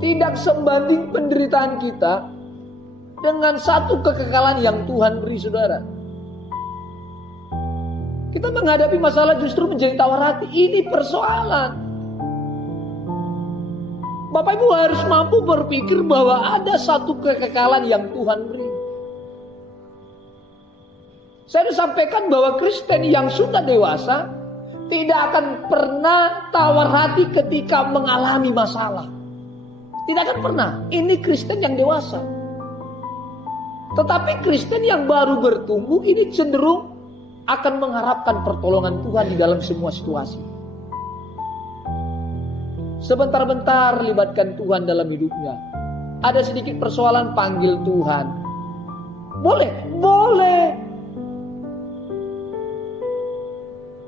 tidak sebanding penderitaan kita dengan satu kekekalan yang Tuhan beri, saudara. Kita menghadapi masalah justru menjadi tawar hati. Ini persoalan. Bapak Ibu harus mampu berpikir bahwa ada satu kekekalan yang Tuhan beri. Saya sudah sampaikan bahwa Kristen yang sudah dewasa tidak akan pernah tawar hati ketika mengalami masalah. Tidak akan pernah. Ini Kristen yang dewasa. Tetapi Kristen yang baru bertumbuh ini cenderung akan mengharapkan pertolongan Tuhan di dalam semua situasi. Sebentar-bentar libatkan Tuhan dalam hidupnya. Ada sedikit persoalan, panggil Tuhan. Boleh, boleh.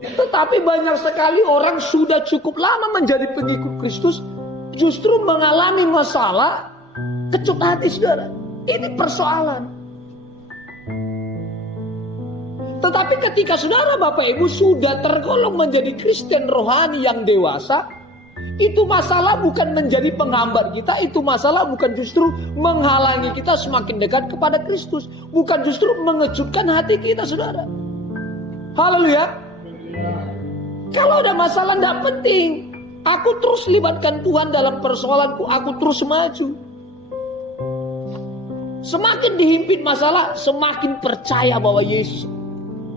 Tetapi banyak sekali orang sudah cukup lama menjadi pengikut Kristus, justru mengalami masalah kecut hati, saudara. Ini persoalan. Tetapi ketika saudara Bapak Ibu sudah tergolong menjadi Kristen rohani yang dewasa, itu masalah bukan menjadi penghambat kita, itu masalah bukan justru menghalangi kita semakin dekat kepada Kristus, bukan justru mengejutkan hati kita, saudara. Haleluya. Kalau ada masalah tidak penting, aku terus libatkan Tuhan dalam persoalanku, aku terus maju. Semakin dihimpit masalah, semakin percaya bahwa Yesus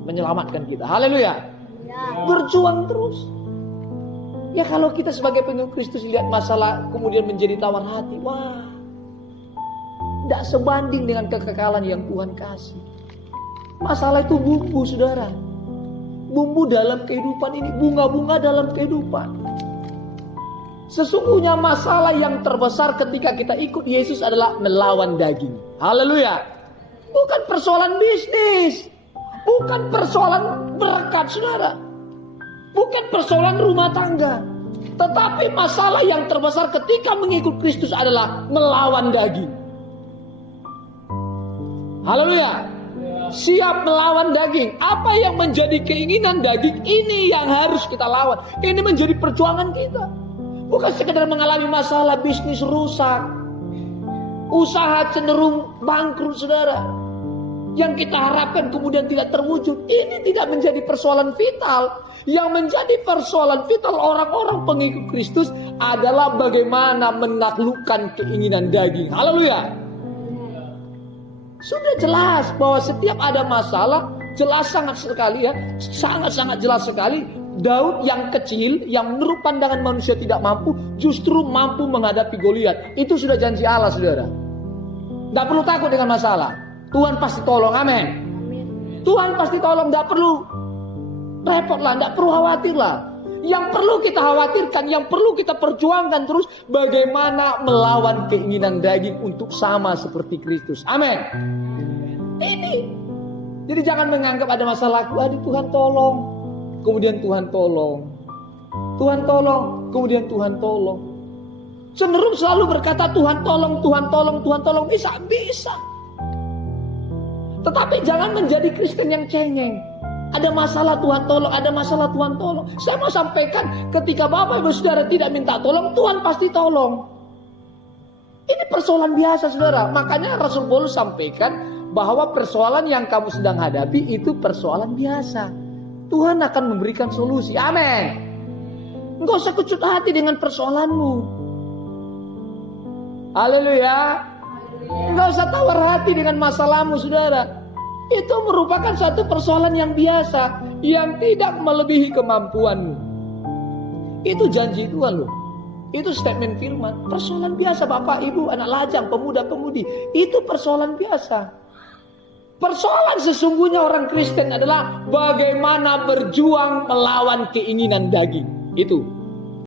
menyelamatkan kita. Haleluya. Berjuang terus. Ya kalau kita sebagai pengikut Kristus lihat masalah kemudian menjadi tawar hati, wah, tidak sebanding dengan kekekalan yang Tuhan kasih. Masalah itu bumbu, saudara. Bumbu dalam kehidupan ini, bunga-bunga dalam kehidupan. Sesungguhnya masalah yang terbesar ketika kita ikut Yesus adalah melawan daging. Haleluya. Bukan persoalan bisnis, bukan persoalan berkat, saudara, bukan persoalan rumah tangga. Tetapi masalah yang terbesar ketika mengikut Kristus adalah melawan daging. Haleluya. Siap melawan daging. Apa yang menjadi keinginan daging, ini yang harus kita lawan. Ini menjadi perjuangan kita. Bukan sekedar mengalami masalah bisnis rusak, usaha cenderung bangkrut, saudara, yang kita harapkan kemudian tidak terwujud. Ini tidak menjadi persoalan vital. Yang menjadi persoalan vital orang-orang pengikut Kristus adalah bagaimana menaklukkan keinginan daging. Haleluya. Sudah jelas bahwa setiap ada masalah, jelas sangat sekali ya, sangat-sangat jelas sekali. Daud yang kecil, yang menurut pandangan manusia tidak mampu, justru mampu menghadapi Goliat. Itu sudah janji Allah, saudara. Tidak perlu takut dengan masalah. Tuhan pasti tolong, amin. Tuhan pasti tolong, tidak perlu repotlah, tidak perlu khawatirlah. Yang perlu kita khawatirkan, yang perlu kita perjuangkan terus, bagaimana melawan keinginan daging untuk sama seperti Kristus. Amin. Ini. Jadi jangan menganggap ada masalah, aduh Tuhan tolong, kemudian Tuhan tolong. Tuhan tolong, kemudian Tuhan tolong. Cenderung selalu berkata Tuhan tolong, Tuhan tolong, Tuhan tolong. Bisa. Tetapi jangan menjadi Kristen yang cengeng. Ada masalah Tuhan tolong, ada masalah Tuhan tolong. Saya mau sampaikan, ketika Bapak Ibu Saudara tidak minta tolong, Tuhan pasti tolong. Ini persoalan biasa, saudara. Makanya Rasul Paulus sampaikan bahwa persoalan yang kamu sedang hadapi itu persoalan biasa. Tuhan akan memberikan solusi. Amin. Enggak usah kecut hati dengan persoalanmu. Haleluya. Enggak usah tawar hati dengan masalahmu, saudara. Itu merupakan satu persoalan yang biasa, yang tidak melebihi kemampuanmu. Itu janji Tuhan loh. Itu statement firman. Persoalan biasa Bapak, Ibu, anak lajang, pemuda-pemudi. Itu persoalan biasa. Persoalan sesungguhnya orang Kristen adalah bagaimana berjuang melawan keinginan daging. Itu.